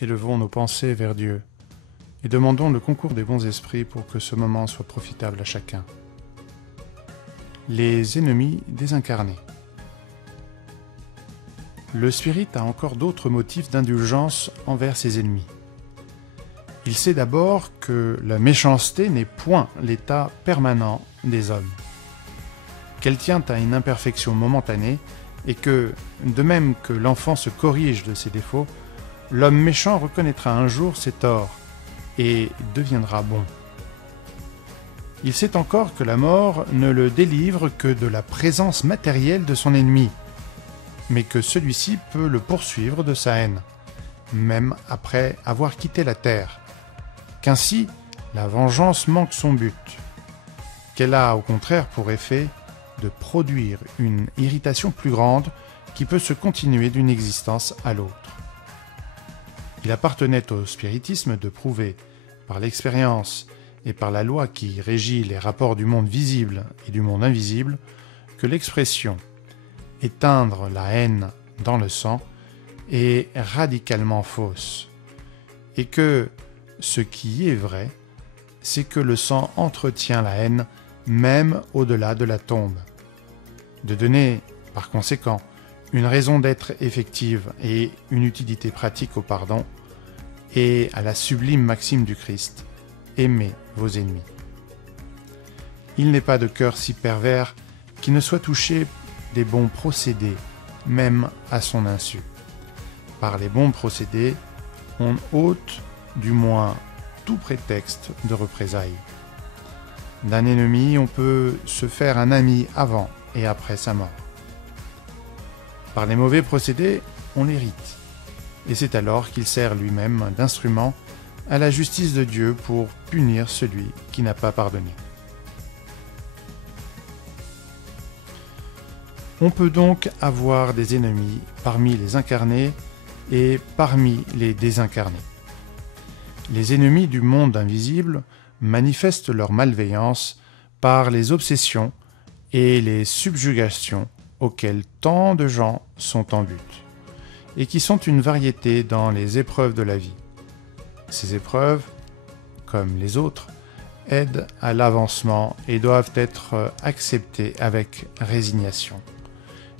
élevons nos pensées vers Dieu et demandons le concours des bons esprits pour que ce moment soit profitable à chacun. Les ennemis désincarnés. Le spirit a encore d'autres motifs d'indulgence envers ses ennemis. Il sait d'abord que la méchanceté n'est point l'état permanent des hommes, qu'elle tient à une imperfection momentanée et que, de même que l'enfant se corrige de ses défauts, l'homme méchant reconnaîtra un jour ses torts et deviendra bon. Il sait encore que la mort ne le délivre que de la présence matérielle de son ennemi, mais que celui-ci peut le poursuivre de sa haine, même après avoir quitté la terre, qu'ainsi la vengeance manque son but, qu'elle a au contraire pour effet de produire une irritation plus grande qui peut se continuer d'une existence à l'autre. Il appartenait au spiritisme de prouver, par l'expérience et par la loi qui régit les rapports du monde visible et du monde invisible, que l'expression « éteindre la haine dans le sang » est radicalement fausse, et que ce qui est vrai, c'est que le sang entretient la haine même au-delà de la tombe. De donner, par conséquent, une raison d'être effective et une utilité pratique au pardon, et à la sublime maxime du Christ, aimez vos ennemis. Il n'est pas de cœur si pervers qui ne soit touché des bons procédés, même à son insu. Par les bons procédés, on ôte du moins tout prétexte de représailles. D'un ennemi, on peut se faire un ami avant et après sa mort. Par les mauvais procédés, on l'irrite, et c'est alors qu'il sert lui-même d'instrument à la justice de Dieu pour punir celui qui n'a pas pardonné. On peut donc avoir des ennemis parmi les incarnés et parmi les désincarnés. Les ennemis du monde invisible manifestent leur malveillance par les obsessions et les subjugations auxquelles tant de gens sont en but, et qui sont une variété dans les épreuves de la vie. Ces épreuves, comme les autres, aident à l'avancement et doivent être acceptées avec résignation,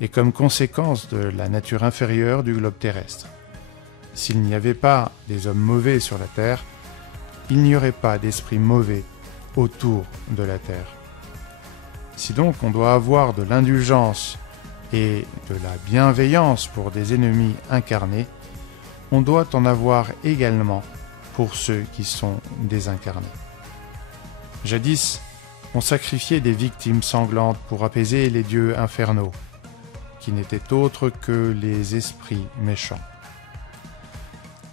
et comme conséquence de la nature inférieure du globe terrestre. S'il n'y avait pas des hommes mauvais sur la terre, il n'y aurait pas d'esprits mauvais autour de la terre. Si donc on doit avoir de l'indulgence et de la bienveillance pour des ennemis incarnés, on doit en avoir également pour ceux qui sont désincarnés. Jadis, on sacrifiait des victimes sanglantes pour apaiser les dieux infernaux, qui n'étaient autres que les esprits méchants.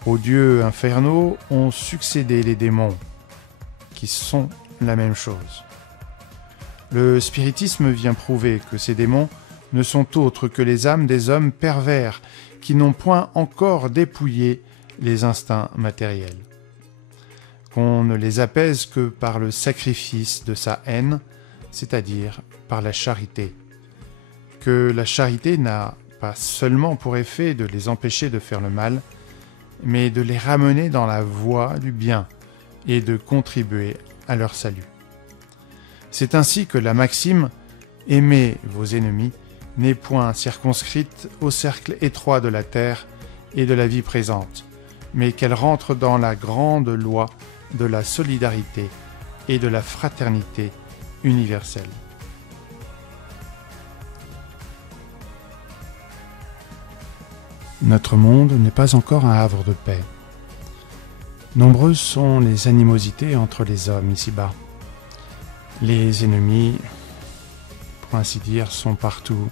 Aux dieux infernaux ont succédé les démons, qui sont la même chose. Le spiritisme vient prouver que ces démons ne sont autres que les âmes des hommes pervers qui n'ont point encore dépouillé les instincts matériels. Qu'on ne les apaise que par le sacrifice de sa haine, c'est-à-dire par la charité. Que la charité n'a pas seulement pour effet de les empêcher de faire le mal, mais de les ramener dans la voie du bien et de contribuer à leur salut. C'est ainsi que la maxime « Aimez vos ennemis » n'est point circonscrite au cercle étroit de la terre et de la vie présente, mais qu'elle rentre dans la grande loi de la solidarité et de la fraternité universelle. Notre monde n'est pas encore un havre de paix. Nombreuses sont les animosités entre les hommes ici-bas. Les ennemis, pour ainsi dire, sont partout.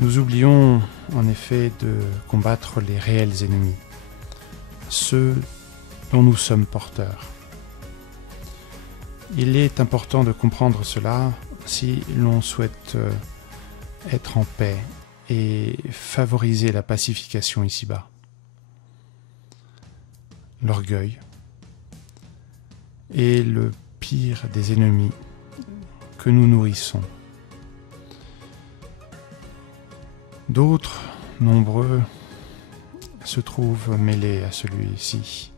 Nous oublions en effet de combattre les réels ennemis, ceux dont nous sommes porteurs. Il est important de comprendre cela si l'on souhaite être en paix et favoriser la pacification ici-bas. L'orgueil est le pire des ennemis que nous nourrissons. D'autres, nombreux, se trouve mêlé à celui-ci.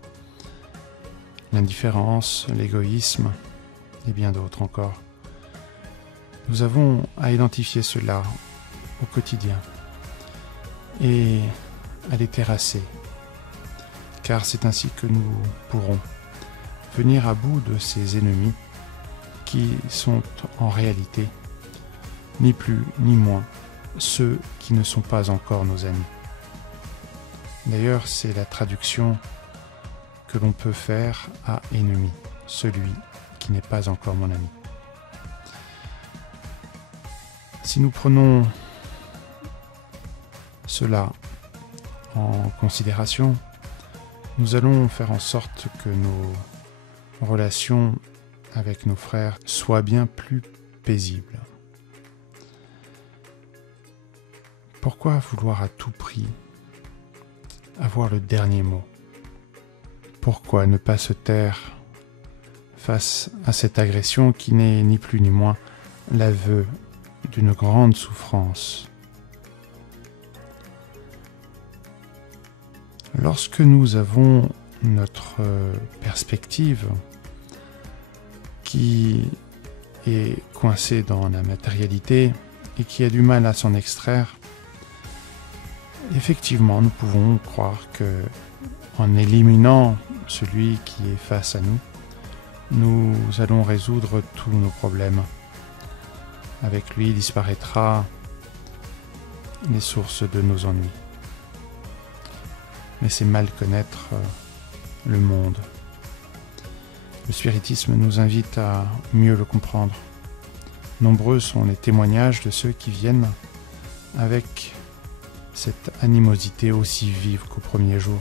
L'indifférence, l'égoïsme et bien d'autres encore. Nous avons à identifier cela au quotidien et à les terrasser, car c'est ainsi que nous pourrons venir à bout de ces ennemis qui sont en réalité ni plus ni moins ceux qui ne sont pas encore nos amis. D'ailleurs, c'est la traduction que l'on peut faire à ennemi, celui qui n'est pas encore mon ami. Si nous prenons cela en considération, nous allons faire en sorte que nos relations avec nos frères soient bien plus paisibles. Pourquoi vouloir à tout prix avoir le dernier mot? Pourquoi ne pas se taire face à cette agression qui n'est ni plus ni moins l'aveu d'une grande souffrance? Lorsque nous avons notre perspective qui est coincée dans la matérialité et qui a du mal à s'en extraire, effectivement, nous pouvons croire que, en éliminant celui qui est face à nous, nous allons résoudre tous nos problèmes. Avec lui disparaîtra les sources de nos ennuis. Mais c'est mal connaître le monde. Le spiritisme nous invite à mieux le comprendre. Nombreux sont les témoignages de ceux qui viennent avec cette animosité aussi vive qu'au premier jour.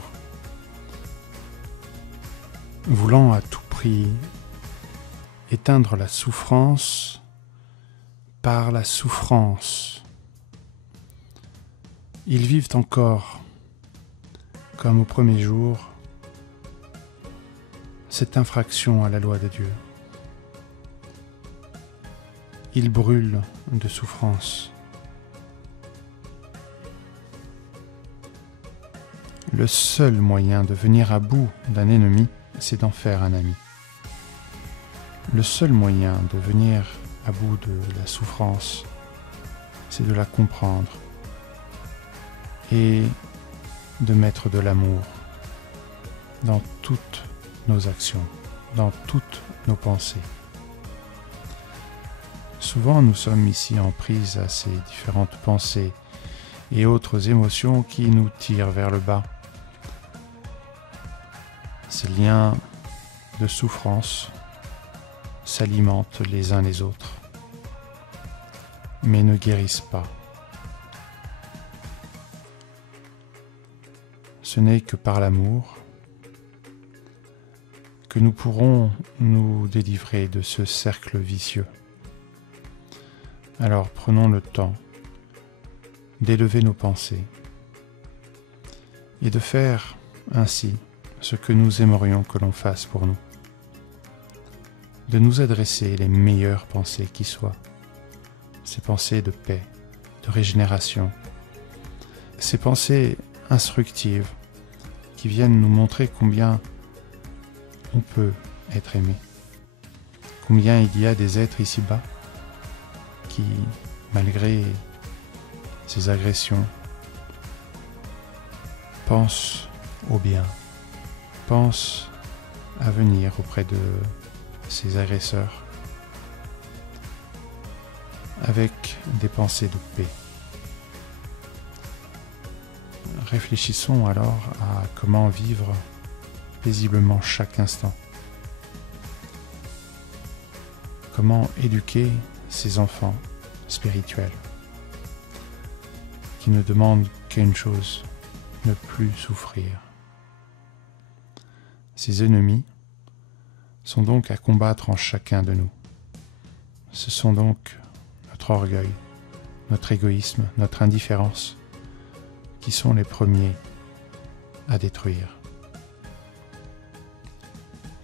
Voulant à tout prix éteindre la souffrance par la souffrance, ils vivent encore, comme au premier jour, cette infraction à la loi de Dieu. Ils brûlent de souffrance. Le seul moyen de venir à bout d'un ennemi, c'est d'en faire un ami. Le seul moyen de venir à bout de la souffrance, c'est de la comprendre et de mettre de l'amour dans toutes nos actions, dans toutes nos pensées. Souvent, nous sommes ici en prise à ces différentes pensées et autres émotions qui nous tirent vers le bas. Ces liens de souffrance s'alimentent les uns les autres, mais ne guérissent pas. Ce n'est que par l'amour que nous pourrons nous délivrer de ce cercle vicieux. Alors prenons le temps d'élever nos pensées et de faire ainsi ce que nous aimerions que l'on fasse pour nous, de nous adresser les meilleures pensées qui soient, ces pensées de paix, de régénération, ces pensées instructives qui viennent nous montrer combien on peut être aimé, combien il y a des êtres ici-bas qui, malgré ces agressions, pensent au bien, pensent à venir auprès de ces agresseurs avec des pensées de paix. Réfléchissons alors à comment vivre paisiblement chaque instant. Comment éduquer ces enfants spirituels qui ne demandent qu'une chose, ne plus souffrir. Ces ennemis sont donc à combattre en chacun de nous. Ce sont donc notre orgueil, notre égoïsme, notre indifférence qui sont les premiers à détruire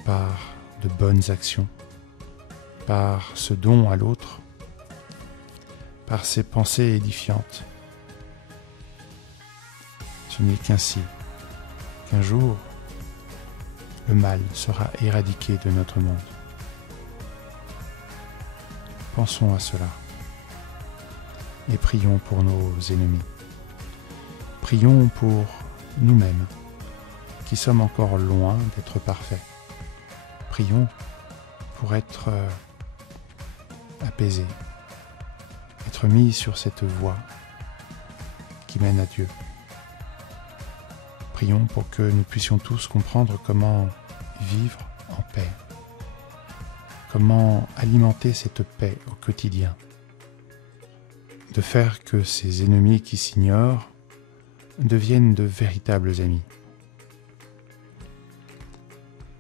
par de bonnes actions, par ce don à l'autre, par ces pensées édifiantes. Ce n'est qu'ainsi qu'un jour, le mal sera éradiqué de notre monde. Pensons à cela et prions pour nos ennemis. Prions pour nous-mêmes, qui sommes encore loin d'être parfaits. Prions pour être apaisés, être mis sur cette voie qui mène à Dieu. Prions pour que nous puissions tous comprendre comment vivre en paix, comment alimenter cette paix au quotidien, de faire que ces ennemis qui s'ignorent deviennent de véritables amis.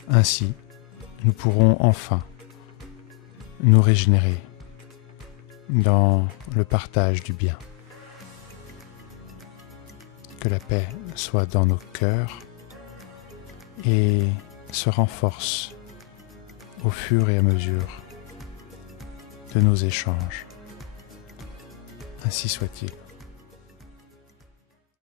Ainsi, nous pourrons enfin nous régénérer dans le partage du bien. Que la paix soit dans nos cœurs et se renforce au fur et à mesure de nos échanges. Ainsi soit-il.